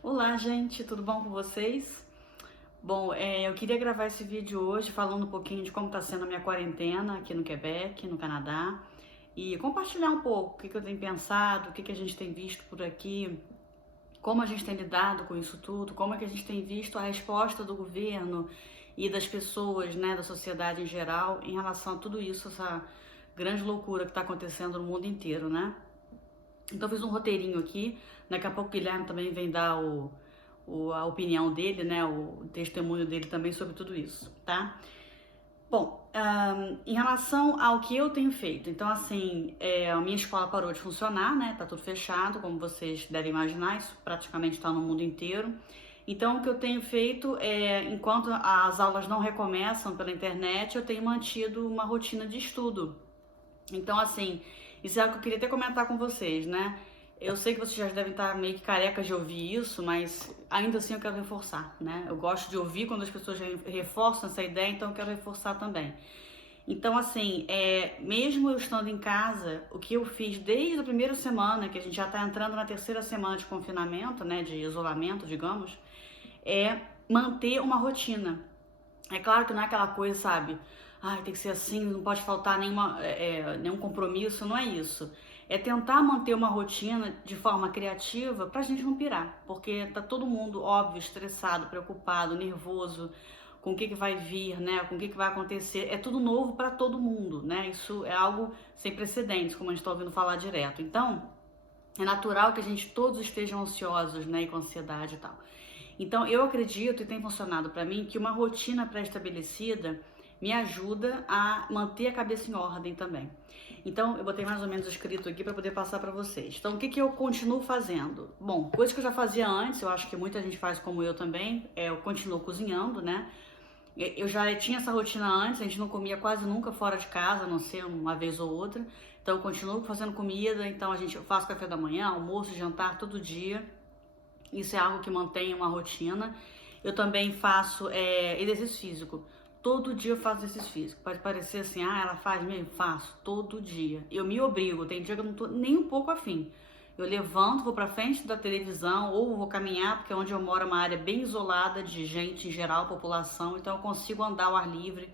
Olá, gente, tudo bom com vocês? Bom, eu queria gravar esse vídeo hoje falando um pouquinho de como está sendo a minha quarentena aqui no Quebec, no Canadá, e compartilhar um pouco o que eu tenho pensado, o que a gente tem visto por aqui, como a gente tem lidado com isso tudo, como é que a gente tem visto a resposta do governo e das pessoas, né, da sociedade em geral, em relação a tudo isso, essa grande loucura que está acontecendo no mundo inteiro, né? Então, eu fiz um roteirinho aqui. Daqui a pouco o Guilherme também vem dar a opinião dele, né? O testemunho dele também sobre tudo isso, tá? Bom, em relação ao que eu tenho feito, então assim, a minha escola parou de funcionar, né? Tá tudo fechado, como vocês devem imaginar, isso praticamente está no mundo inteiro. Então, o que eu tenho feito é, enquanto as aulas não recomeçam pela internet, eu tenho mantido uma rotina de estudo. Então, assim, isso é algo que eu queria até comentar com vocês, né? Eu sei que vocês já devem estar meio que carecas de ouvir isso, mas ainda assim eu quero reforçar, né? Eu gosto de ouvir quando as pessoas reforçam essa ideia, então eu quero reforçar também. Então, assim, mesmo eu estando em casa, o que eu fiz desde a primeira semana, que a gente já está entrando na terceira semana de confinamento, né, de isolamento, digamos, é manter uma rotina. É claro que não é aquela coisa, sabe? Ai, tem que ser assim, não pode faltar nenhum compromisso, não é isso. É tentar manter uma rotina de forma criativa pra gente não pirar, porque tá todo mundo, óbvio, estressado, preocupado, nervoso com o que vai vir, né? Com o que vai acontecer. É tudo novo para todo mundo, né? Isso é algo sem precedentes, como a gente está ouvindo falar direto. Então, é natural que a gente todos estejam ansiosos, né? E com ansiedade e tal. Então, eu acredito, e tem funcionado para mim, que uma rotina pré-estabelecida me ajuda a manter a cabeça em ordem também. Então, eu botei mais ou menos escrito aqui para poder passar para vocês. Então, o que eu continuo fazendo? Bom, coisa que eu já fazia antes, eu acho que muita gente faz como eu também, eu continuo cozinhando, né? Eu já tinha essa rotina antes, a gente não comia quase nunca fora de casa, a não ser uma vez ou outra. Então, eu continuo fazendo comida, então eu faço café da manhã, almoço, jantar todo dia. Isso é algo que mantém uma rotina. Eu também faço exercício físico. Todo dia eu faço exercício físico. Pode parecer assim, ela faz mesmo? Faço, todo dia. Eu me obrigo, tem dia que eu não tô nem um pouco afim. Eu levanto, vou pra frente da televisão ou vou caminhar, porque onde eu moro é uma área bem isolada de gente em geral, população, então eu consigo andar ao ar livre,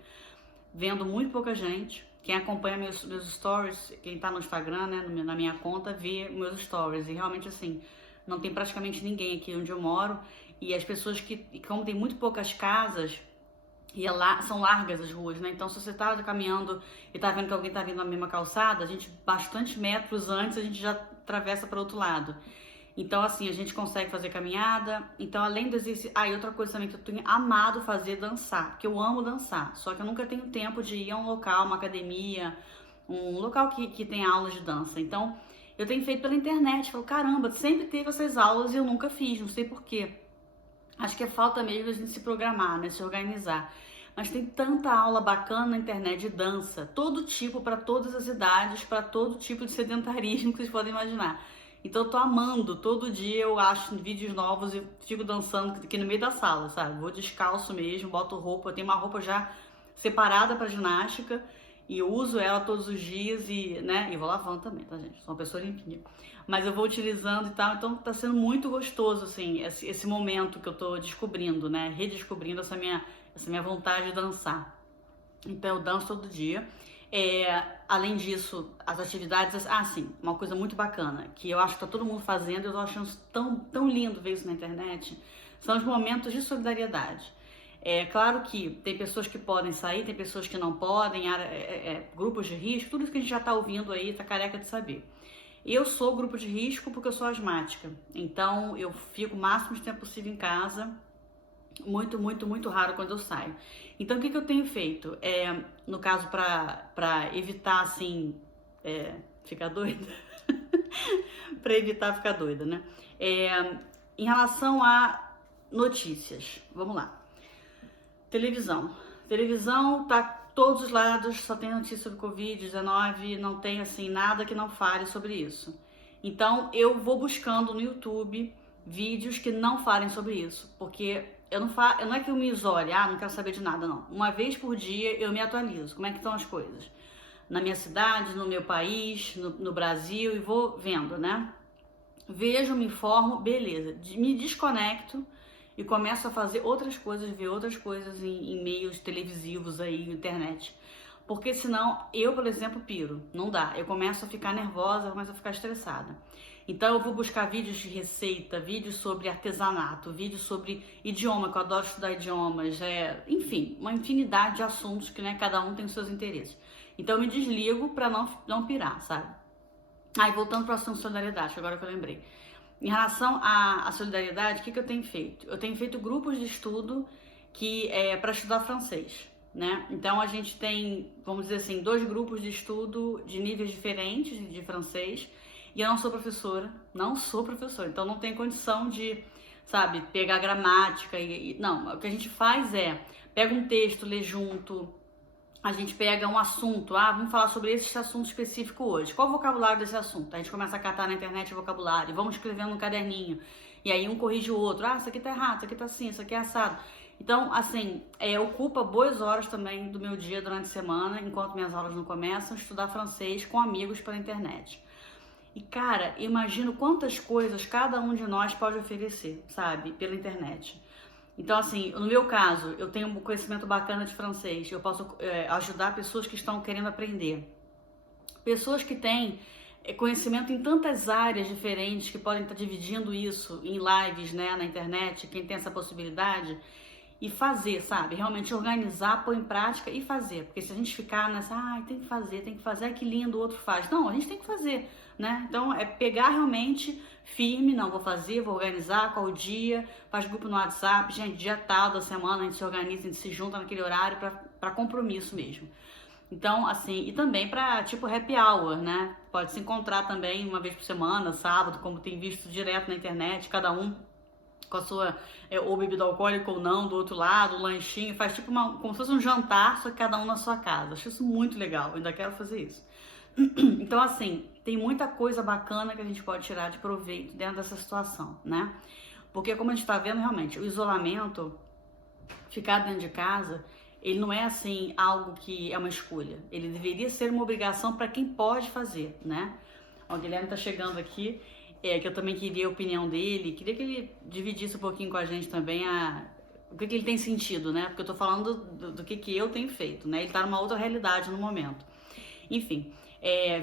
vendo muito pouca gente. Quem acompanha meus stories, quem tá no Instagram, né, na minha conta, vê meus stories. E realmente, assim, não tem praticamente ninguém aqui onde eu moro. E as pessoas como tem muito poucas casas, são largas as ruas, né? Então, se você tá caminhando e tá vendo que alguém tá vindo na mesma calçada, a gente, bastantes metros antes, a gente já atravessa para outro lado. Então, assim, a gente consegue fazer caminhada. Então, além do exercício... e outra coisa também que eu tenho amado fazer, dançar. Porque eu amo dançar. Só que eu nunca tenho tempo de ir a um local, uma academia, um local que tem aulas de dança. Então, eu tenho feito pela internet. Falo, caramba, sempre teve essas aulas e eu nunca fiz, não sei por quê. Acho que é falta mesmo a gente se programar, né? Se organizar. Mas tem tanta aula bacana na internet de dança, todo tipo, para todas as idades, para todo tipo de sedentarismo que vocês podem imaginar. Então eu tô amando, todo dia eu acho vídeos novos e fico dançando aqui no meio da sala, sabe? Vou descalço mesmo, boto roupa, eu tenho uma roupa já separada para ginástica e eu uso ela todos os dias e, né, e vou lavando também, tá, gente? Sou uma pessoa limpinha. Mas eu vou utilizando e tal, então tá sendo muito gostoso, assim, esse momento que eu tô descobrindo, né? Redescobrindo essa minha vontade de dançar. Então eu danço todo dia. Além disso, as atividades, sim, uma coisa muito bacana, que eu acho que tá todo mundo fazendo, eu tô achando tão, tão lindo ver isso na internet, são os momentos de solidariedade. É claro que tem pessoas que podem sair, tem pessoas que não podem, grupos de risco, tudo isso que a gente já tá ouvindo aí, tá careca de saber. Eu sou grupo de risco porque eu sou asmática, então eu fico o máximo de tempo possível em casa, muito, muito, muito raro quando eu saio. Então, o que eu tenho feito? No caso, para evitar, assim, ficar doida, para evitar ficar doida, né? Em relação a notícias, vamos lá. Televisão. Televisão tá todos os lados, só tem notícia sobre Covid-19, não tem, assim, nada que não fale sobre isso. Então, eu vou buscando no YouTube vídeos que não falem sobre isso, porque não é que eu me isole, não quero saber de nada, não. Uma vez por dia eu me atualizo, como é que estão as coisas. Na minha cidade, no meu país, no Brasil, e vou vendo, né? vejo, me informo, beleza, me desconecto e começo a fazer outras coisas, ver outras coisas em meios televisivos aí, internet. Porque senão eu, por exemplo, piro, não dá. Eu começo a ficar nervosa, eu começo a ficar estressada. Então eu vou buscar vídeos de receita, vídeos sobre artesanato, vídeos sobre idioma, que eu adoro estudar idiomas, enfim, uma infinidade de assuntos que, né, cada um tem os seus interesses. Então eu me desligo pra não pirar, sabe? Aí voltando para o assunto solidariedade, agora que eu lembrei. Em relação à solidariedade, o que eu tenho feito? Eu tenho feito grupos de estudo que é para estudar francês, né? Então a gente tem, vamos dizer assim, 2 grupos de estudo de níveis diferentes de francês. E eu não sou professora, então não tenho condição de, sabe, pegar gramática não, o que a gente faz é, pega um texto, lê junto, a gente pega um assunto, vamos falar sobre esse assunto específico hoje, qual o vocabulário desse assunto? A gente começa a catar na internet o vocabulário, vamos escrevendo no caderninho, e aí um corrige o outro, isso aqui tá errado, isso aqui tá assim, isso aqui é assado. Então, assim, ocupa boas horas também do meu dia durante a semana, enquanto minhas aulas não começam, estudar francês com amigos pela internet. E, cara, imagino quantas coisas cada um de nós pode oferecer, sabe, pela internet. Então, assim, no meu caso, eu tenho um conhecimento bacana de francês, eu posso ajudar pessoas que estão querendo aprender. Pessoas que têm conhecimento em tantas áreas diferentes, que podem estar dividindo isso em lives, né, na internet, quem tem essa possibilidade, e fazer, sabe? Realmente organizar, pôr em prática e fazer. Porque se a gente ficar nessa, tem que fazer, que lindo, o outro faz. Não, a gente tem que fazer, né? Então é pegar realmente firme, não, vou fazer, vou organizar, qual o dia, faz grupo no WhatsApp, gente, dia tal da semana, a gente se organiza, a gente se junta naquele horário para compromisso mesmo. Então, assim, e também para tipo happy hour, né? Pode se encontrar também uma vez por semana, sábado, como tem visto direto na internet, cada um com a sua, ou bebida alcoólica ou não, do outro lado, um lanchinho, faz tipo como se fosse um jantar, só que cada um na sua casa. Acho isso muito legal, eu ainda quero fazer isso. Então, assim, tem muita coisa bacana que a gente pode tirar de proveito dentro dessa situação, né? Porque como a gente tá vendo, realmente, o isolamento, ficar dentro de casa, ele não é, assim, algo que é uma escolha. Ele deveria ser uma obrigação para quem pode fazer, né? Ó, o Guilherme tá chegando aqui. Que eu também queria a opinião dele, queria que ele dividisse um pouquinho com a gente também o que ele tem sentido, né? Porque eu tô falando do que eu tenho feito, né? Ele tá numa outra realidade no momento. Enfim,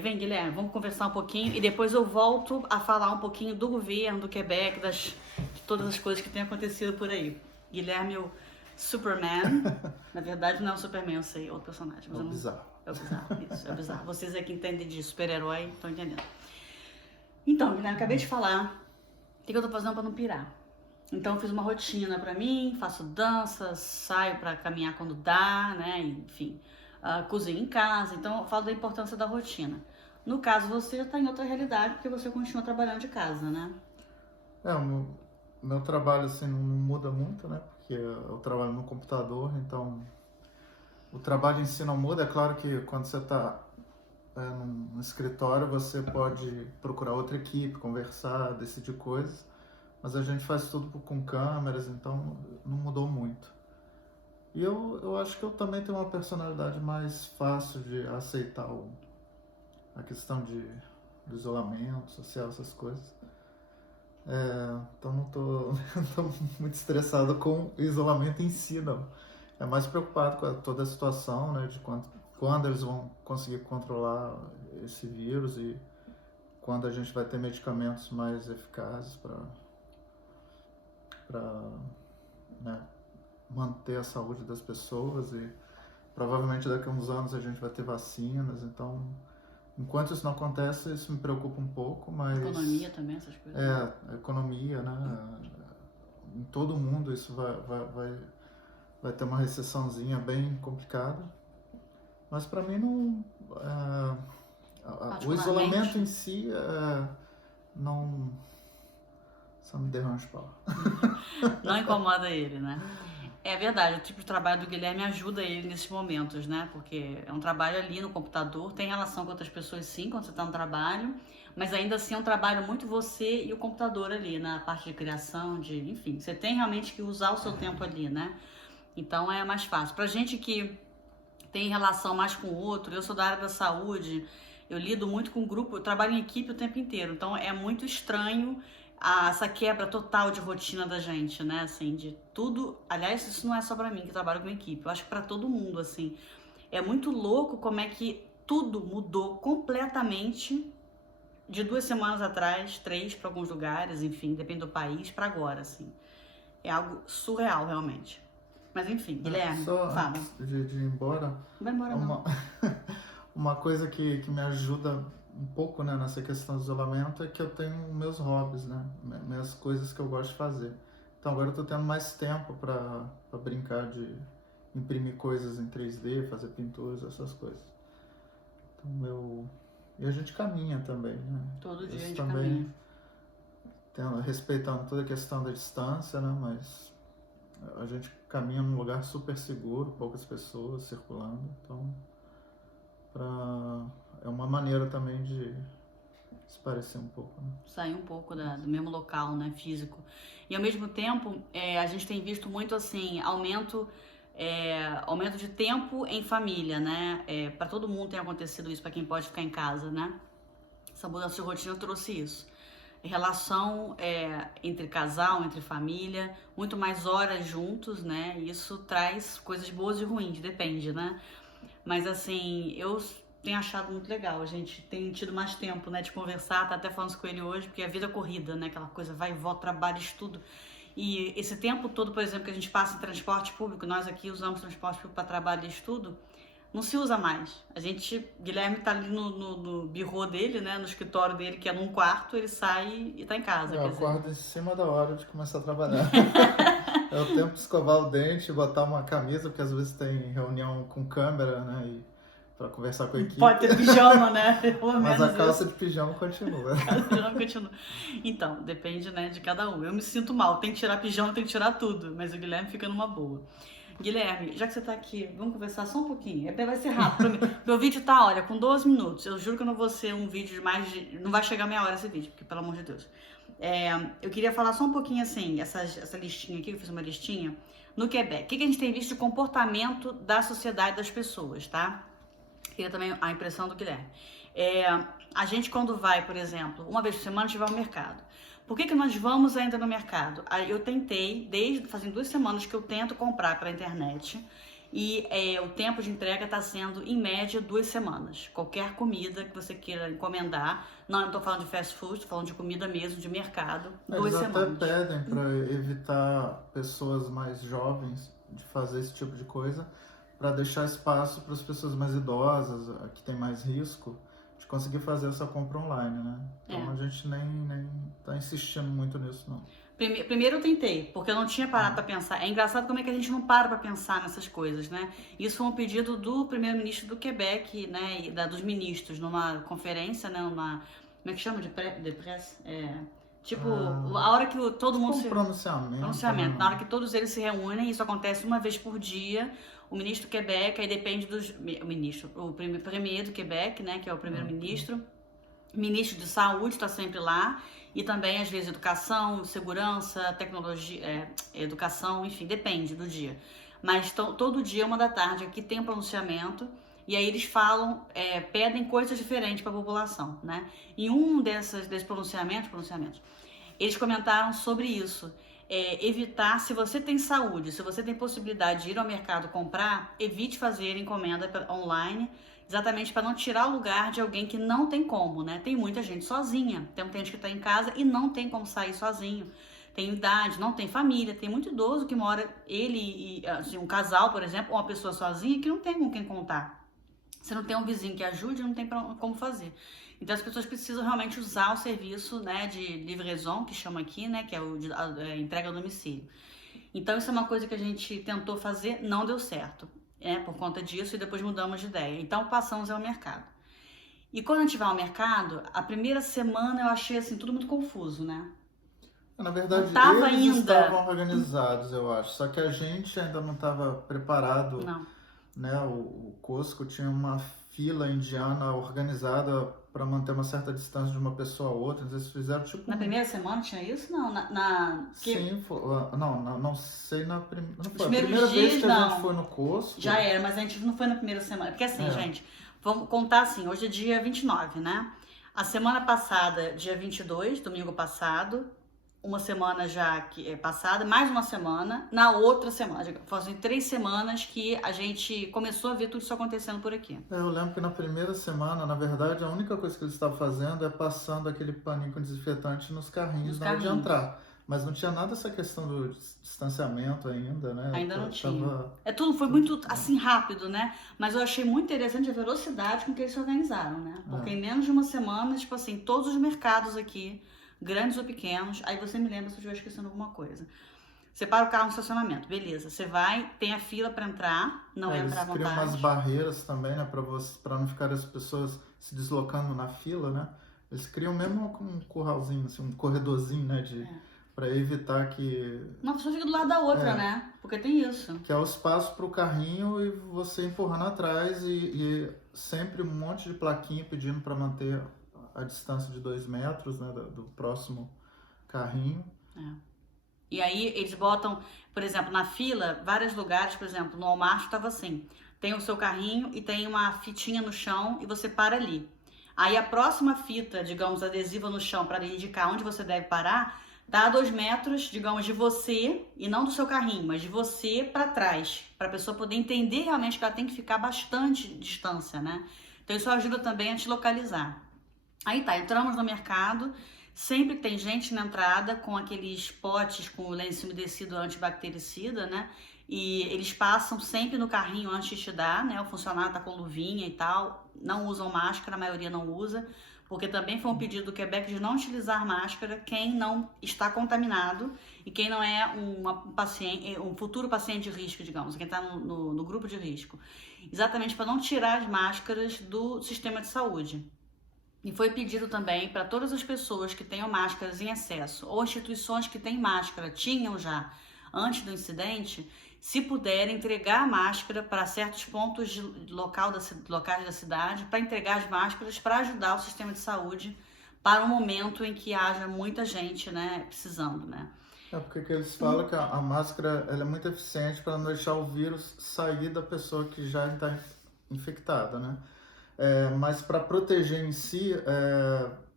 vem, Guilherme, vamos conversar um pouquinho e depois eu volto a falar um pouquinho do governo, do Quebec, de todas as coisas que têm acontecido por aí. Guilherme, o Superman, na verdade não é o Superman, eu sei, é outro personagem. Mas é o bizarro. É o bizarro, isso, é o bizarro. Vocês que entendem de super-herói estão entendendo. Então, Guilherme, acabei de falar o que eu tô fazendo pra não pirar. Então, eu fiz uma rotina pra mim, faço dança, saio pra caminhar quando dá, né? Enfim, cozinho em casa. Então, eu falo da importância da rotina. No caso, você já tá em outra realidade, porque você continua trabalhando de casa, né? O meu trabalho, assim, não muda muito, né? Porque eu trabalho no computador, então o trabalho em si não muda. É claro que quando você tá num escritório, você pode procurar outra equipe, conversar, decidir coisas, mas a gente faz tudo com câmeras, então não mudou muito. E eu acho que eu também tenho uma personalidade mais fácil de aceitar a questão do isolamento social, essas coisas. Então não tô muito estressado com o isolamento em si, não. É mais preocupado com toda a situação, né, de quando eles vão conseguir controlar esse vírus e quando a gente vai ter medicamentos mais eficazes para né, manter a saúde das pessoas, e provavelmente daqui a uns anos a gente vai ter vacinas. Então, enquanto isso não acontece, isso me preocupa um pouco, mas... Economia também, essas coisas. A economia, né? Em todo o mundo isso vai ter uma recessãozinha bem complicada. Mas para mim não... o isolamento em si não... Só me derrange para lá. Não incomoda ele, né? É verdade, o tipo de trabalho do Guilherme ajuda ele nesses momentos, né? Porque é um trabalho ali no computador, tem relação com outras pessoas sim, quando você está no trabalho, mas ainda assim é um trabalho muito você e o computador ali, na parte de criação, enfim, você tem realmente que usar o seu tempo ali, né? Então é mais fácil. Pra gente que tem relação mais com o outro, eu sou da área da saúde, eu lido muito com grupo, eu trabalho em equipe o tempo inteiro, então é muito estranho essa quebra total de rotina da gente, né, assim, de tudo. Aliás, isso não é só pra mim que trabalho com equipe, eu acho que pra todo mundo, assim. É muito louco como é que tudo mudou completamente de 2 semanas atrás, 3 para alguns lugares, enfim, depende do país, pra agora, assim. É algo surreal, realmente. Mas enfim, Guilherme, Só fala. antes de ir embora, Não vai embora, não. uma coisa que me ajuda um pouco, né, nessa questão do isolamento é que eu tenho meus hobbies, né, minhas coisas que eu gosto de fazer. Então agora eu tô tendo mais tempo para brincar de imprimir coisas em 3D, fazer pinturas, essas coisas. Então e a gente caminha também, né? Todo dia a Isso gente também, caminha. respeitando toda a questão da distância, né, mas a gente caminha num lugar super seguro, poucas pessoas circulando, então é uma maneira também de se parecer um pouco, né? Sair um pouco do mesmo local, né, físico. E ao mesmo tempo, a gente tem visto muito assim, aumento de tempo em família, né? Para todo mundo tem acontecido isso, para quem pode ficar em casa, né? Essa mudança de rotina trouxe isso. Relação entre casal, entre família, muito mais horas juntos, né? Isso traz coisas boas e ruins, depende, né? Mas assim, eu tenho achado muito legal. A gente tem tido mais tempo, né, de conversar. Tá até falando com ele hoje, porque a vida é corrida, né? Aquela coisa vai e volta, trabalho, estudo. E esse tempo todo, por exemplo, que a gente passa em transporte público, nós aqui usamos transporte público para trabalho e estudo, não se usa mais. Guilherme tá ali no birô dele, né, no escritório dele, que é num quarto, ele sai e tá em casa. Eu acordo em cima da hora de começar a trabalhar. É o tempo de escovar o dente, botar uma camisa, porque às vezes tem reunião com câmera, né, e para conversar com a equipe. Pode ter pijama, né? Mas a calça de pijama continua. A calça de pijama continua. Então, depende, né, de cada um. Eu me sinto mal, tem que tirar pijama, tem que tirar tudo, mas o Guilherme fica numa boa. Guilherme, já que você tá aqui, vamos conversar só um pouquinho. Vai ser rápido. Meu vídeo tá, olha, com 12 minutos. Eu juro que eu não vou ser um vídeo de mais de... Não vai chegar meia hora esse vídeo, porque pelo amor de Deus. Eu queria falar só um pouquinho assim, essa listinha aqui, eu fiz uma listinha. No Quebec, o que a gente tem visto de comportamento da sociedade, das pessoas, tá? Queria também a impressão do Guilherme. A gente quando vai, por exemplo, uma vez por semana, a gente vai ao mercado. Por que nós vamos ainda no mercado? Eu tentei, fazem 2 semanas que eu tento comprar pela internet e o tempo de entrega está sendo, em média, 2 semanas. Qualquer comida que você queira encomendar, não estou falando de fast food, estou falando de comida mesmo, de mercado, 2 semanas. Eles até pedem para evitar pessoas mais jovens de fazer esse tipo de coisa, para deixar espaço para as pessoas mais idosas, que tem mais risco, de conseguir fazer essa compra online, né? Então a gente nem tá insistindo muito nisso, não. Primeiro eu tentei, porque eu não tinha parado para pensar. É engraçado como é que a gente não para pensar nessas coisas, né? Isso foi um pedido do primeiro-ministro do Quebec, né? E dos ministros, numa conferência, né? Como é que chama? De press? A hora que todo mundo se... Pronunciamento. Na hora que todos eles se reúnem, isso acontece uma vez por dia. O ministro do Quebec, aí depende o premier do Quebec, né, que é o primeiro-ministro, ministro de saúde está sempre lá, e também às vezes educação, segurança, tecnologia, educação, enfim, depende do dia. Mas todo dia, 1h da tarde, aqui tem um pronunciamento, e aí eles falam, pedem coisas diferentes para a população, né? Em um desses pronunciamentos, eles comentaram sobre isso. Evitar, se você tem saúde, se você tem possibilidade de ir ao mercado comprar, evite fazer encomenda online, exatamente para não tirar o lugar de alguém que não tem como, né? Tem muita gente sozinha, tem muita gente que está em casa e não tem como sair sozinho, tem idade, não tem família, tem muito idoso que mora, assim, um casal, por exemplo, ou uma pessoa sozinha que não tem com quem contar. Se não tem um vizinho que ajude, não tem como fazer. Então as pessoas precisam realmente usar o serviço, né, de livraison, que chama aqui, né, que é a entrega ao domicílio. Então isso é uma coisa que a gente tentou fazer, não deu certo, por conta disso, e depois mudamos de ideia. Então passamos ao mercado. E quando a gente vai ao mercado, a primeira semana eu achei assim tudo muito confuso, né? Na verdade, eles estavam organizados, eu acho. Só que a gente ainda não estava preparado. Não. Né? O Costco tinha uma fila indiana organizada para manter uma certa distância de uma pessoa a outra. Eles fizeram tipo... Na primeira semana tinha isso? Não, Sim, não sei na primeira... Não foi. A Primeiros primeira dias, vez que a gente foi no Costco... Já era, mas a gente não foi na primeira semana. Porque assim, gente, Vamos contar assim, hoje é dia 29, né? A semana passada, dia 22, domingo passado, uma semana já que é passada, mais uma semana, na outra semana, fazem 3 semanas que a gente começou a ver tudo isso acontecendo por aqui. Eu lembro que na primeira semana, na verdade, a única coisa que eles estavam fazendo é passando aquele paninho com desinfetante nos carrinhos na hora de entrar. Mas não tinha nada essa questão do distanciamento ainda, né? Ainda não tinha. Tudo foi muito assim rápido, né? Mas eu achei muito interessante a velocidade com que eles se organizaram, né? Porque em menos de uma semana, tipo assim, todos os mercados aqui, grandes ou pequenos, aí você me lembra se eu estiver esquecendo alguma coisa. Você para o carro no estacionamento, beleza. Você vai, tem a fila para entrar, não entra à vontade. Eles criam umas barreiras também, né? Para não ficar as pessoas se deslocando na fila, né? Eles criam mesmo um curralzinho, assim, um corredorzinho, né? Para evitar que... Uma pessoa fica do lado da outra, né? Porque tem isso. Que é o espaço para o carrinho e você empurrando atrás e sempre um monte de plaquinha pedindo para manter a distância de 2 metros, né? Do próximo carrinho. E aí eles botam, por exemplo, na fila, vários lugares, por exemplo, no Walmart estava assim, tem o seu carrinho e tem uma fitinha no chão e você para ali. Aí a próxima fita, digamos, adesiva no chão para indicar onde você deve parar, dá 2 metros, digamos, de você, e não do seu carrinho, mas de você para trás, para a pessoa poder entender realmente que ela tem que ficar bastante distância, né? Então isso ajuda também a te localizar. Aí tá, entramos no mercado, sempre tem gente na entrada com aqueles potes com lenço umedecido antibactericida, né? E eles passam sempre no carrinho antes de te dar, né? O funcionário tá com luvinha e tal, não usam máscara, a maioria não usa, porque também foi um pedido do Quebec de não utilizar máscara quem não está contaminado e quem não é um futuro paciente de risco, digamos, quem está no grupo de risco. Exatamente para não tirar as máscaras do sistema de saúde. E foi pedido também para todas as pessoas que tenham máscaras em excesso ou instituições que têm máscara, tinham já antes do incidente, se puderem entregar a máscara para certos pontos locais da cidade, para entregar as máscaras para ajudar o sistema de saúde para um momento em que haja muita gente, né, precisando, né? Porque eles falam que a máscara ela é muito eficiente para não deixar o vírus sair da pessoa que já está infectada, né? Mas para proteger em si,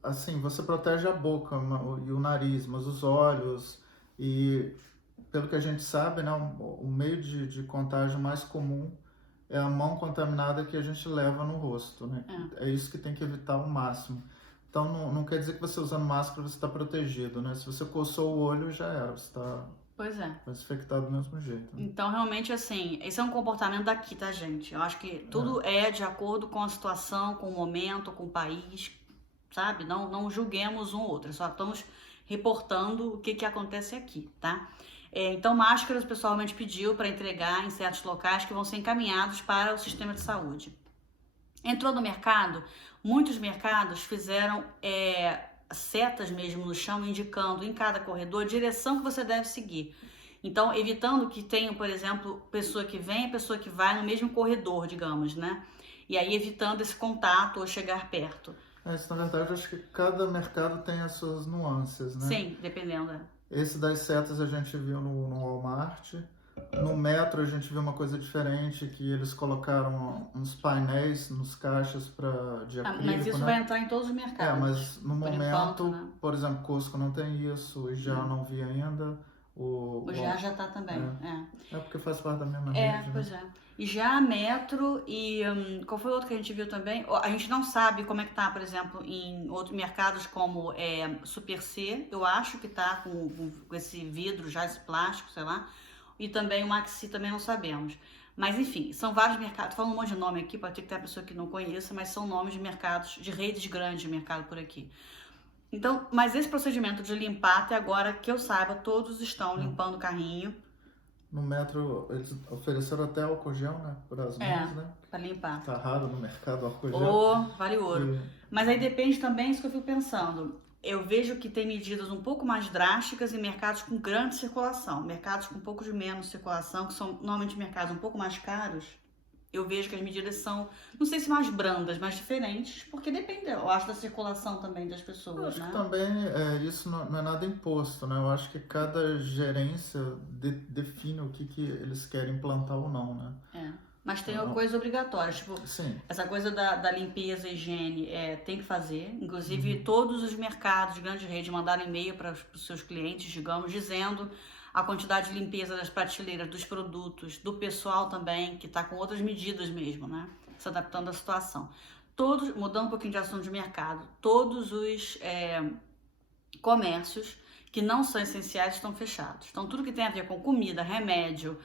assim, você protege a boca e o nariz, mas os olhos e, pelo que a gente sabe, né, o meio de contágio mais comum é a mão contaminada que a gente leva no rosto, né? É isso que tem que evitar ao máximo. Então não quer dizer que você usando máscara você está protegido, né? Se você coçou o olho, já era, você está... Pois é. Vai ser infectado do mesmo jeito. Né? Então, realmente, assim, esse é um comportamento daqui, tá, gente? Eu acho que tudo é de acordo com a situação, com o momento, com o país, sabe? Não julguemos um ou outro, só estamos reportando o que acontece aqui, tá? Então, máscaras o pessoal realmente pediu para entregar em certos locais que vão ser encaminhados para o sistema de saúde. Entrou no mercado, muitos mercados fizeram setas mesmo no chão, indicando em cada corredor a direção que você deve seguir. Então, evitando que tenha, por exemplo, pessoa que vem e pessoa que vai no mesmo corredor, digamos, né? E aí evitando esse contato ou chegar perto. Isso, na verdade, eu acho que cada mercado tem as suas nuances, né? Sim, dependendo. Esse das setas a gente viu no Walmart. No metro a gente viu uma coisa diferente, que eles colocaram uns painéis nos caixas de acrílico, mas isso, né? vai entrar em todos os mercados. Mas no momento, enquanto, né? Por exemplo, Costco não tem isso, e já não vi ainda. O já tá também. Porque faz parte da mesma rede, pois né? E já metro e qual foi o outro que a gente viu também? A gente não sabe como é que tá, por exemplo, em outros mercados como Super C, eu acho que tá com esse vidro já, esse plástico, sei lá. E também o Maxi também não sabemos. Mas enfim, são vários mercados, tô falando um monte de nome aqui, pode ter que ter a pessoa que não conheça, mas são nomes de mercados, de redes grandes de mercado por aqui. Então, mas esse procedimento de limpar, até agora, que eu saiba, todos estão limpando o carrinho. No metro, eles ofereceram até álcool gel, né? Para as mãos, né? Para limpar. Tá raro no mercado álcool gel. Vale ouro. Mas aí depende também, isso que eu fico pensando. Eu vejo que tem medidas um pouco mais drásticas em mercados com grande circulação. Mercados com um pouco de menos circulação, que são normalmente mercados um pouco mais caros. Eu vejo que as medidas são, não sei se mais brandas, mas diferentes, porque depende, eu acho, da circulação também das pessoas, eu acho né? Que também isso não é nada imposto, né? Eu acho que cada gerência define o que eles querem implantar ou não, né? Mas tem uma coisa obrigatória, tipo, Sim. essa coisa da limpeza e higiene tem que fazer. Inclusive, todos os mercados, grandes redes, mandaram e-mail para os seus clientes, digamos, dizendo a quantidade de limpeza das prateleiras, dos produtos, do pessoal também, que está com outras medidas mesmo, né? Se adaptando à situação. Todos, mudando um pouquinho de assunto de mercado, todos os comércios que não são essenciais estão fechados. Então, tudo que tem a ver com comida, remédio,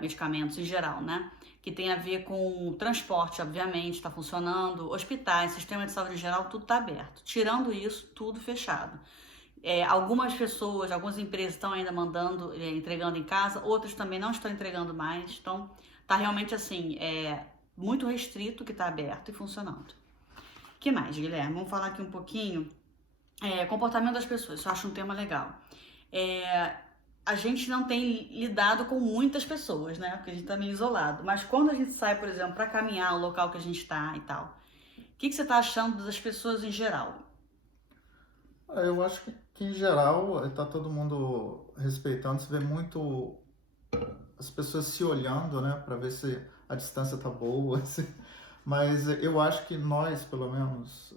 medicamentos em geral, né? Que tem a ver com transporte, obviamente, está funcionando, hospitais, sistema de saúde em geral, tudo está aberto. Tirando isso, tudo fechado. Algumas pessoas, algumas empresas estão ainda mandando, entregando em casa, outras também não estão entregando mais. Então, tá realmente assim, muito restrito o que está aberto e funcionando. O que mais, Guilherme? Vamos falar aqui um pouquinho. Comportamento das pessoas, isso eu acho um tema legal. A gente não tem lidado com muitas pessoas, né? Porque a gente tá meio isolado. Mas quando a gente sai, por exemplo, para caminhar o local que a gente está e tal, o que você tá achando das pessoas em geral? Eu acho que em geral está todo mundo respeitando. Você vê muito as pessoas se olhando, né, para ver se a distância tá boa. Mas eu acho que nós, pelo menos,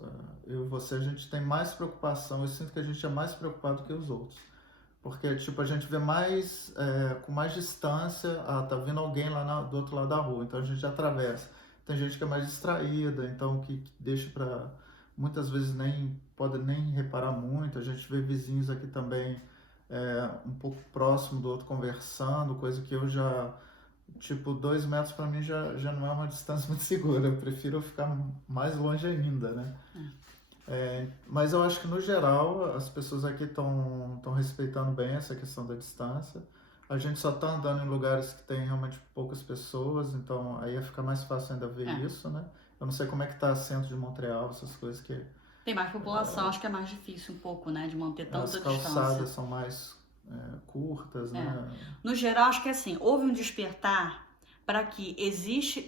eu e você, a gente tem mais preocupação. Eu sinto que a gente é mais preocupado que os outros. Porque, tipo, a gente vê mais, com mais distância, tá vindo alguém lá do outro lado da rua, então a gente atravessa. Tem gente que é mais distraída, então que deixa para muitas vezes nem pode nem reparar muito. A gente vê vizinhos aqui também um pouco próximo do outro conversando, coisa que eu já, tipo, 2 metros para mim já não é uma distância muito segura. Eu prefiro ficar mais longe ainda, né? Mas eu acho que no geral as pessoas aqui estão respeitando bem essa questão da distância. A gente só está andando em lugares que tem realmente poucas pessoas, então aí ia ficar mais fácil ainda ver isso, né? Eu não sei como é que tá centro de Montreal, essas coisas que... Tem mais população, acho que é mais difícil um pouco, né? De manter tanta distância. As calçadas são mais curtas, né? No geral, acho que assim, houve um despertar para que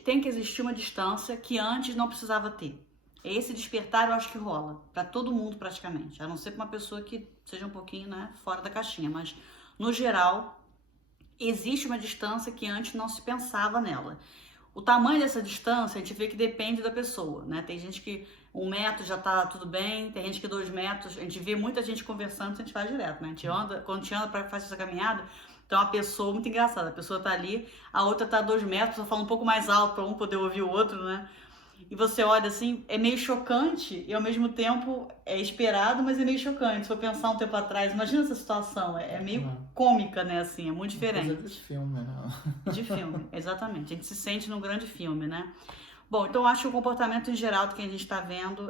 tem que existir uma distância que antes não precisava ter. Esse despertar eu acho que rola para todo mundo praticamente, a não ser para uma pessoa que seja um pouquinho, né, fora da caixinha, mas no geral existe uma distância que antes não se pensava nela. O tamanho dessa distância a gente vê que depende da pessoa, né? Tem gente que 1 metro já tá tudo bem, tem gente que 2 metros, a gente vê muita gente conversando, a gente vai direto, né? A gente anda, quando a gente anda para fazer essa caminhada, então uma pessoa muito engraçada, a pessoa tá ali, a outra tá a 2 metros, só fala um pouco mais alto para um poder ouvir o outro, né? E você olha assim, é meio chocante e ao mesmo tempo é esperado, mas é meio chocante. Se for pensar um tempo atrás, imagina essa situação, é meio cômica, né, assim, é muito diferente. Coisa de filme, né? De filme, exatamente. A gente se sente num grande filme, né? Bom, então eu acho que o comportamento em geral do que a gente está vendo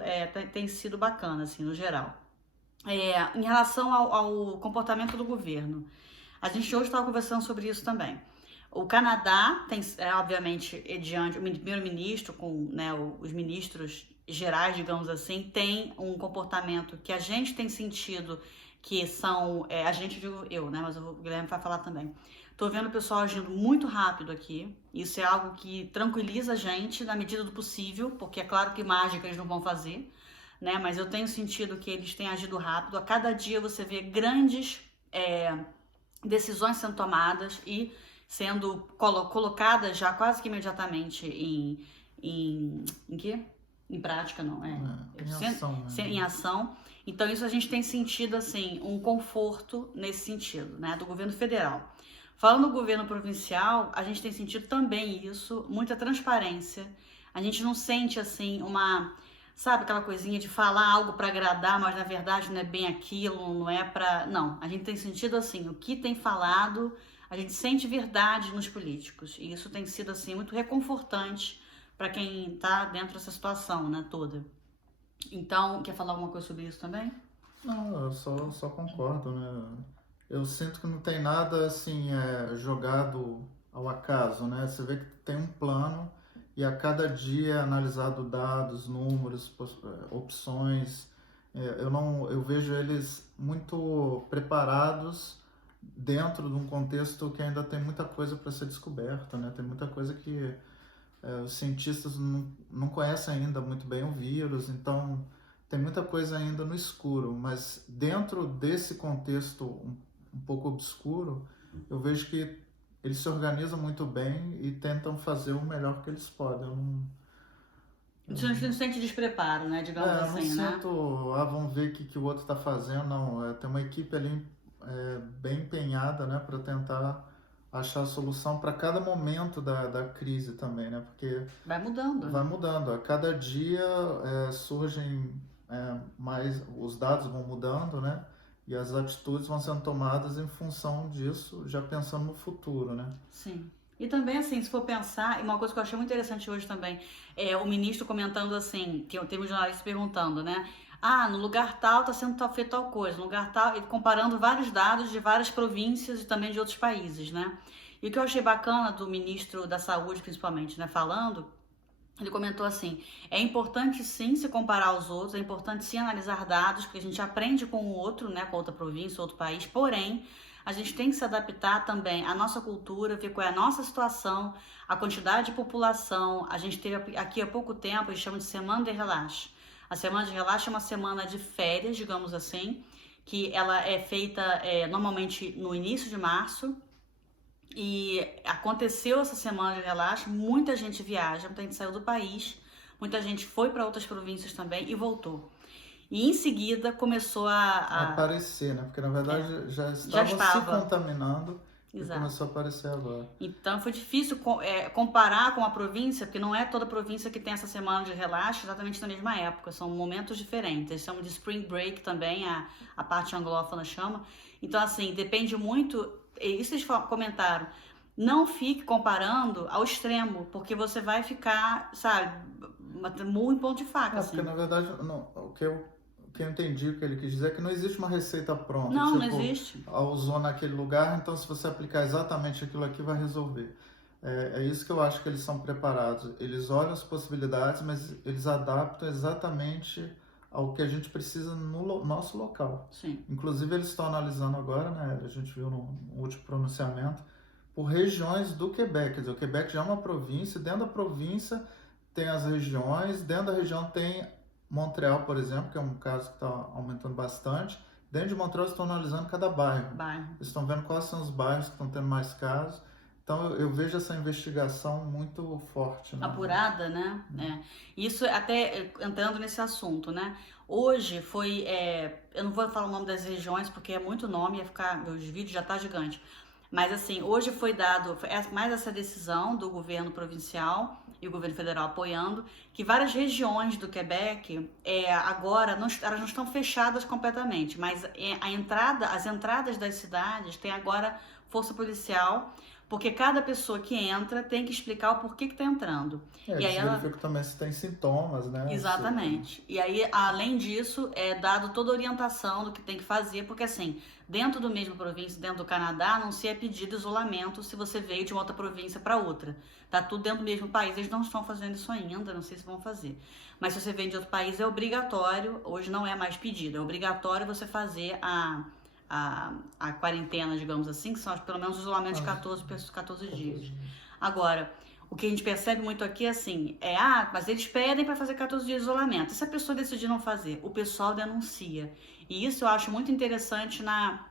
tem sido bacana, assim, no geral. Em relação ao comportamento do governo, a gente hoje estava conversando sobre isso também. O Canadá tem, obviamente, diante o primeiro-ministro, com, né, os ministros gerais, digamos assim, tem um comportamento que a gente tem sentido que são, a gente, digo eu, né, mas o Guilherme vai falar também. Tô vendo o pessoal agindo muito rápido aqui, isso é algo que tranquiliza a gente na medida do possível, porque é claro que mágica eles não vão fazer, né, mas eu tenho sentido que eles têm agido rápido. A cada dia você vê grandes decisões sendo tomadas e sendo colocadas já quase que imediatamente em quê? Em prática, não, em ação. Então isso a gente tem sentido assim um conforto nesse sentido, né, do governo federal. Falando do governo provincial, a gente tem sentido também isso, muita transparência. A gente não sente assim sabe, aquela coisinha de falar algo para agradar, mas na verdade não é bem aquilo, não é para... Não, a gente tem sentido assim, o que tem falado, a gente sente verdade nos políticos. E isso tem sido assim muito reconfortante para quem tá dentro dessa situação, né, toda. Então, quer falar alguma coisa sobre isso também? Não, eu só concordo, né? Eu sinto que não tem nada assim jogado ao acaso, né? Você vê que tem um plano e a cada dia é analisado dados, números, opções. Eu vejo eles muito preparados dentro de um contexto que ainda tem muita coisa para ser descoberta, né? Tem muita coisa que os cientistas não conhecem ainda muito bem o vírus, então tem muita coisa ainda no escuro, mas dentro desse contexto um pouco obscuro, eu vejo que eles se organizam muito bem e tentam fazer o melhor que eles podem. Você não sente despreparo, né? Digamos Eu não assim, né? sinto, vamos ver o que o outro está fazendo, não. Tem uma equipe ali bem empenhada, né, para tentar achar a solução para cada momento da crise também, né? Porque Vai mudando, vai né? mudando. A cada dia surgem mais, os dados vão mudando, né? E as atitudes vão sendo tomadas em função disso, já pensando no futuro, né? Sim. E também, assim, se for pensar, e uma coisa que eu achei muito interessante hoje também, é o ministro comentando assim, que teve um jornalista perguntando, né? Ah, no lugar tal está sendo feito tal coisa, no lugar tal, ele comparando vários dados de várias províncias e também de outros países, né? E o que eu achei bacana do ministro da Saúde, principalmente, né, falando, ele comentou assim: é importante sim se comparar aos outros, é importante sim analisar dados, porque a gente aprende com o outro, né, com outra província, outro país, porém, a gente tem que se adaptar também à nossa cultura, ver qual é a nossa situação, a quantidade de população. A gente teve aqui há pouco tempo, a gente chama de Semana de Relaxe. A Semana de Relaxe é uma semana de férias, digamos assim, que ela é feita normalmente no início de março. E aconteceu essa semana de relaxo, muita gente viaja, muita gente saiu do país, muita gente foi para outras províncias também e voltou. E em seguida começou Aparecer, né? Porque na verdade já já estavam se estava, contaminando e exato. começou a aparecer agora. Então foi difícil comparar com a província, porque não é toda província que tem essa semana de relaxo exatamente na mesma época, são momentos diferentes. Eles chamam de Spring Break também, a parte anglófona chama. Então, assim, depende muito. Isso eles comentaram. Não fique comparando ao extremo, porque você vai ficar, sabe, murro em ponto de faca, Porque assim. na verdade não, o que eu entendi, o que ele quis dizer é que não existe uma receita pronta. Não, não Tipo, existe. usou naquele lugar, então se você aplicar exatamente aquilo aqui vai resolver. É isso que eu acho que eles são preparados. Eles olham as possibilidades, mas eles adaptam exatamente ao que a gente precisa no nosso local. Sim. Inclusive eles estão analisando agora, né? A gente viu no último pronunciamento, por regiões do Quebec. Quer dizer, o Quebec já é uma província, dentro da província tem as regiões, dentro da região tem Montreal, por exemplo, que é um caso que está aumentando bastante. Dentro de Montreal, eles estão analisando cada bairro. Eles estão vendo quais são os bairros que estão tendo mais casos. Então, eu vejo essa investigação muito forte, né? Apurada, né? Isso até entrando nesse assunto, né? Hoje foi, eu não vou falar o nome das regiões porque é muito nome, ia ficar, meus vídeos já tá gigante. Mas assim, hoje foi dado mais essa decisão do governo provincial e o governo federal apoiando, que várias regiões do Quebec agora elas não estão fechadas completamente, mas as entradas das cidades tem agora força policial, porque cada pessoa que entra tem que explicar o porquê que está entrando. E aí verifica também se tem sintomas, né? Exatamente. E aí, além disso, é dado toda a orientação do que tem que fazer, porque assim, dentro do mesmo província, dentro do Canadá, não se é pedido isolamento se você veio de uma outra província para outra. Tá tudo dentro do mesmo país, eles não estão fazendo isso ainda, não sei se vão fazer. Mas se você vem de outro país, é obrigatório, hoje não é mais pedido, é obrigatório você fazer a quarentena, digamos assim, que são pelo menos o isolamento de 14 dias. Agora, o que a gente percebe muito aqui é assim, mas eles pedem para fazer 14 dias de isolamento. E se a pessoa decidir não fazer, o pessoal denuncia. E isso eu acho muito interessante na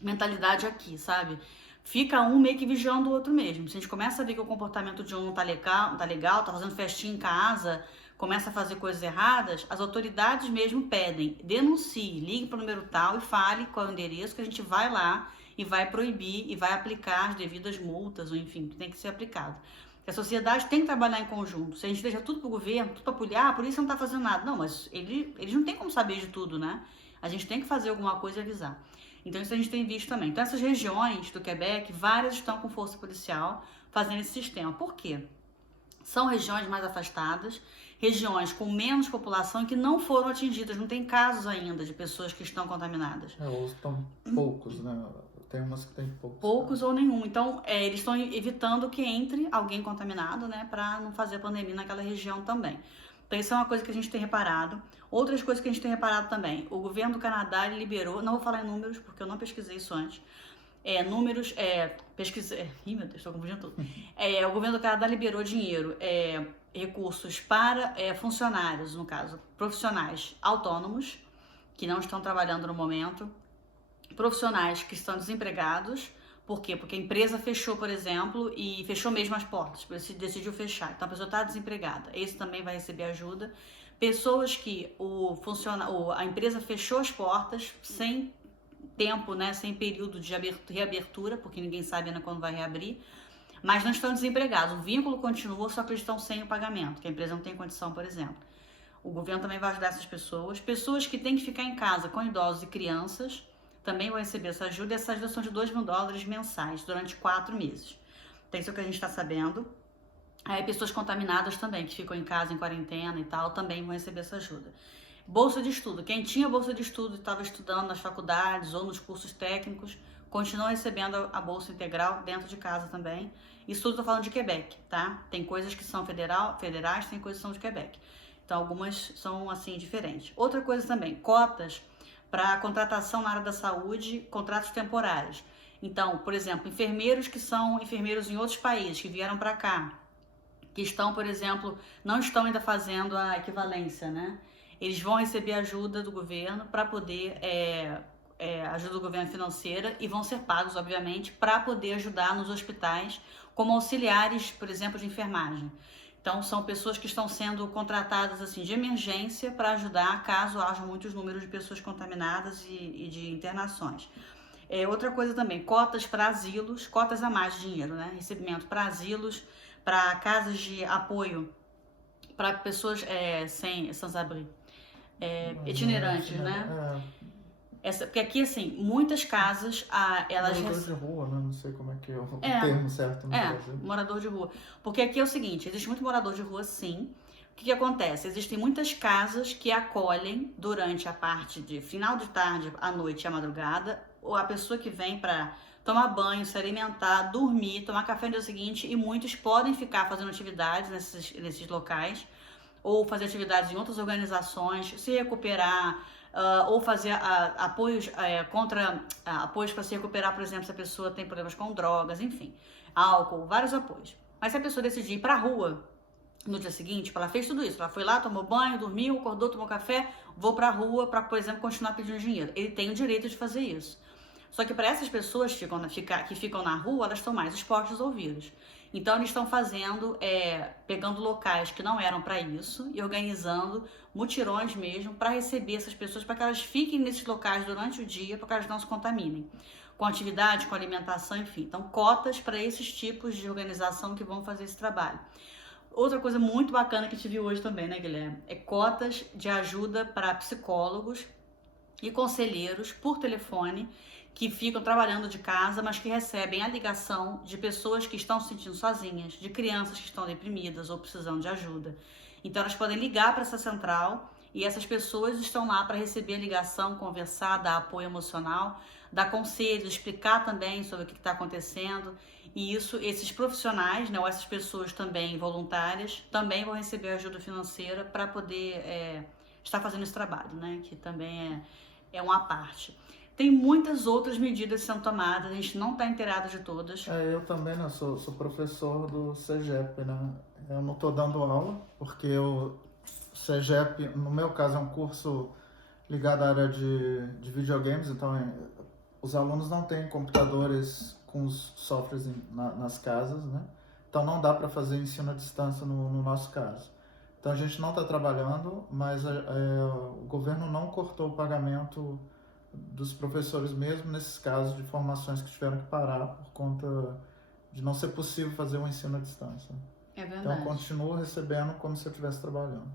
mentalidade aqui, sabe? Fica um meio que vigiando o outro mesmo. Se a gente começa a ver que o comportamento de um não tá legal, tá fazendo festinha em casa, começa a fazer coisas erradas, as autoridades mesmo pedem, denuncie, ligue para o número tal e fale qual é o endereço que a gente vai lá e vai proibir e vai aplicar as devidas multas, ou enfim, que tem que ser aplicado. A sociedade tem que trabalhar em conjunto. Se a gente deixa tudo pro governo, tudo pra polícia, a polícia não tá fazendo nada. Não, mas eles não têm como saber de tudo, né? A gente tem que fazer alguma coisa e avisar. Então isso a gente tem visto também. Então essas regiões do Quebec, várias estão com força policial fazendo esse sistema. Por quê? São regiões mais afastadas, regiões com menos população e que não foram atingidas. Não tem casos ainda de pessoas que estão contaminadas. Ou estão poucos, né? Tem umas que tem poucos. Poucos ou nenhum. Então, eles estão evitando que entre alguém contaminado, né? Para não fazer pandemia naquela região também. Então, isso é uma coisa que a gente tem reparado. Outras coisas que a gente tem reparado também. O governo do Canadá liberou, não vou falar em números, porque eu não pesquisei isso antes. Pesquisei. Ih, meu Deus, estou confundindo tudo. O governo do Canadá liberou dinheiro, recursos para funcionários, no caso, profissionais autônomos, que não estão trabalhando no momento, profissionais que estão desempregados, Por quê? Porque a empresa fechou, por exemplo, e fechou mesmo as portas, decidiu fechar. Então a pessoa está desempregada. Esse também vai receber ajuda. Pessoas que a empresa fechou as portas sem tempo, né, sem período de reabertura, porque ninguém sabe ainda quando vai reabrir, mas não estão desempregados. O vínculo continua, só que eles estão sem o pagamento, que a empresa não tem condição, por exemplo. O governo também vai ajudar essas pessoas. Pessoas que têm que ficar em casa com idosos e crianças também vão receber essa ajuda. E essa ajuda são de $2.000 mensais durante 4 meses. Então, isso é o que a gente está sabendo. Aí, pessoas contaminadas também, que ficam em casa, em quarentena e tal, também vão receber essa ajuda. Bolsa de estudo. Quem tinha bolsa de estudo e estava estudando nas faculdades ou nos cursos técnicos, continua recebendo a bolsa integral dentro de casa também. Isso tudo estou falando de Quebec, tá? Tem coisas que são federais, tem coisas que são de Quebec. Então, algumas são, assim, diferentes. Outra coisa também, cotas para contratação na área da saúde, contratos temporários. Então, por exemplo, enfermeiros que são enfermeiros em outros países, que vieram para cá, que estão, por exemplo, não estão ainda fazendo a equivalência, né? Eles vão receber ajuda do governo para poder, ajuda do governo financeira, e vão ser pagos, obviamente, para poder ajudar nos hospitais como auxiliares, por exemplo, de enfermagem. Então, são pessoas que estão sendo contratadas assim de emergência para ajudar caso haja muitos números de pessoas contaminadas e de internações. Outra coisa também, cotas para asilos, cotas a mais de dinheiro, né? Recebimento para asilos, para casas de apoio, para pessoas sans-abri, itinerantes, né? Porque aqui, assim, muitas casas, elas... Morador de rua, né? Não sei como é que é o termo certo no Brasil. Morador de rua. Porque aqui é o seguinte, existe muito morador de rua, sim. O que acontece? Existem muitas casas que acolhem durante a parte de final de tarde, à noite e à madrugada, ou a pessoa que vem para tomar banho, se alimentar, dormir, tomar café no dia seguinte, e muitos podem ficar fazendo atividades nesses locais, ou fazer atividades em outras organizações, se recuperar, ou fazer apoios apoios para se recuperar, por exemplo, se a pessoa tem problemas com drogas, enfim, álcool, vários apoios. Mas se a pessoa decidir ir para a rua no dia seguinte, ela fez tudo isso, ela foi lá, tomou banho, dormiu, acordou, tomou café, vou para a rua para, por exemplo, continuar pedindo dinheiro. Ele tem o direito de fazer isso. Só que para essas pessoas que ficam na rua, elas estão mais expostas ao vírus. Então, eles estão pegando locais que não eram para isso e organizando mutirões mesmo para receber essas pessoas, para que elas fiquem nesses locais durante o dia, para que elas não se contaminem. Com atividade, com alimentação, enfim. Então, cotas para esses tipos de organização que vão fazer esse trabalho. Outra coisa muito bacana que te vi hoje também, né, Guilherme? É cotas de ajuda para psicólogos e conselheiros por telefone, que ficam trabalhando de casa, mas que recebem a ligação de pessoas que estão se sentindo sozinhas, de crianças que estão deprimidas ou precisando de ajuda. Então, elas podem ligar para essa central e essas pessoas estão lá para receber a ligação, conversar, dar apoio emocional, dar conselhos, explicar também sobre o que está acontecendo. E esses profissionais, né, ou essas pessoas também voluntárias, também vão receber ajuda financeira para poder estar fazendo esse trabalho, né, que também é uma parte. Tem muitas outras medidas sendo tomadas, a gente não está inteirado de todas. Eu também, né, sou professor do CEGEP, né? Eu não estou dando aula, porque o CEGEP, no meu caso, é um curso ligado à área de videogames, então os alunos não têm computadores com os softwares nas casas, né? Então não dá para fazer ensino à distância no nosso caso. Então a gente não está trabalhando, mas o governo não cortou o pagamento dos professores mesmo nesses casos de formações que tiveram que parar por conta de não ser possível fazer um ensino à distância. É verdade. Então eu continuo recebendo como se eu estivesse trabalhando.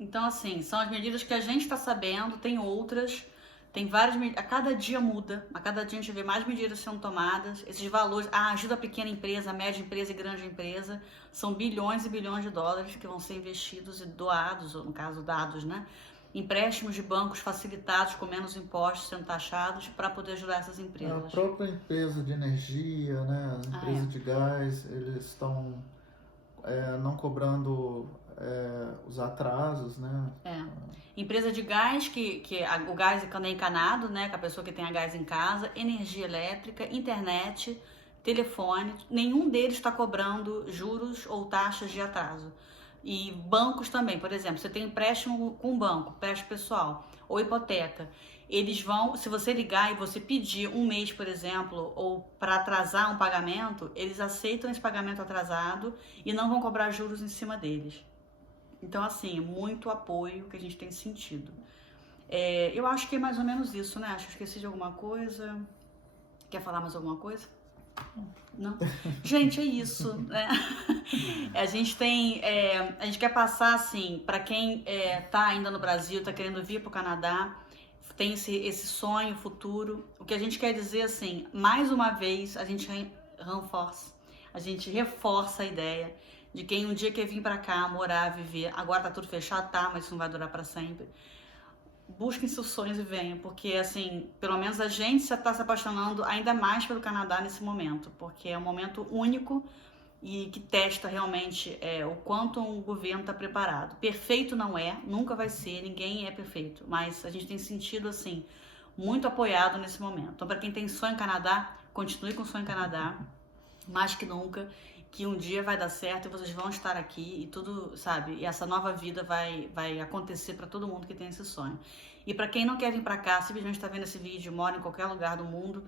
Então, assim, são as medidas que a gente está sabendo, tem outras, tem várias medidas, a cada dia muda, a cada dia a gente vê mais medidas sendo tomadas, esses valores, ajuda a pequena empresa, a média empresa e grande empresa, são bilhões e bilhões de dólares que vão ser investidos e doados, ou no caso dados, né? Empréstimos de bancos facilitados com menos impostos sendo taxados para poder ajudar essas empresas. A própria empresa de energia, né, as empresas de gás, eles estão não cobrando os atrasos, né? Empresa de gás, o gás quando é encanado, né, que a pessoa que tem a gás em casa, energia elétrica, internet, telefone, nenhum deles está cobrando juros ou taxas de atraso. E bancos também, por exemplo, você tem empréstimo com banco, empréstimo pessoal ou hipoteca. eles vão, se você ligar e você pedir um mês, por exemplo, ou para atrasar um pagamento, eles aceitam esse pagamento atrasado e não vão cobrar juros em cima deles. Então, assim, muito apoio que a gente tem sentido. Eu acho que é mais ou menos isso, né? Acho que esqueci de alguma coisa. Quer falar mais alguma coisa? Não? Gente, é isso, né? A gente quer passar, assim, para quem tá ainda no Brasil, tá querendo vir pro Canadá, tem esse sonho futuro. O que a gente quer dizer, assim, mais uma vez, a gente reforça a ideia de quem um dia quer vir pra cá, morar, viver. Agora tá tudo fechado, tá, mas isso não vai durar pra sempre. Busquem seus sonhos e venham, porque assim, pelo menos a gente já está se apaixonando ainda mais pelo Canadá nesse momento, porque é um momento único e que testa realmente o quanto um governo está preparado. Perfeito não é, nunca vai ser, ninguém é perfeito, mas a gente tem sentido assim, muito apoiado nesse momento. Então, para quem tem sonho em Canadá, continue com o sonho em Canadá, mais que nunca, que um dia vai dar certo e vocês vão estar aqui e tudo, sabe? E essa nova vida vai acontecer para todo mundo que tem esse sonho. E para quem não quer vir para cá, simplesmente está vendo esse vídeo, mora em qualquer lugar do mundo,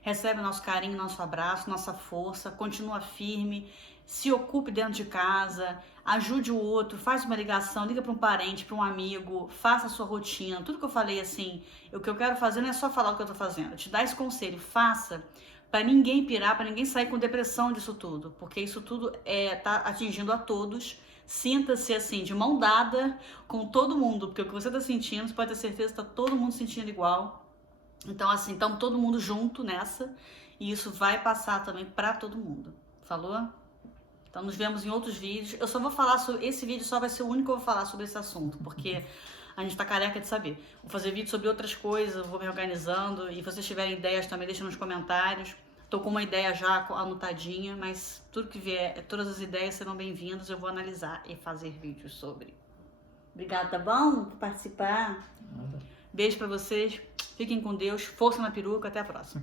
recebe nosso carinho, nosso abraço, nossa força, continua firme, se ocupe dentro de casa, ajude o outro, faz uma ligação, liga para um parente, para um amigo, faça a sua rotina. Tudo que eu falei assim, o que eu quero fazer não é só falar o que eu tô fazendo, te dar esse conselho, faça, para ninguém pirar, para ninguém sair com depressão disso tudo, porque isso tudo tá atingindo a todos. Sinta-se assim, de mão dada com todo mundo, porque o que você tá sentindo, você pode ter certeza que tá todo mundo sentindo igual. Então, assim, estamos todo mundo junto nessa, e isso vai passar também para todo mundo. Falou? Então, nos vemos em outros vídeos. Eu só vou falar sobre esse vídeo, só vai ser o único que eu vou falar sobre esse assunto, porque a gente tá careca de saber. Vou fazer vídeo sobre outras coisas, vou me organizando, e se vocês tiverem ideias também, deixem nos comentários. Tô com uma ideia já anotadinha, mas tudo que vier, todas as ideias serão bem-vindas, eu vou analisar e fazer vídeos sobre. Obrigada, tá bom? Por participar. Beijo pra vocês, fiquem com Deus, força na peruca, até a próxima.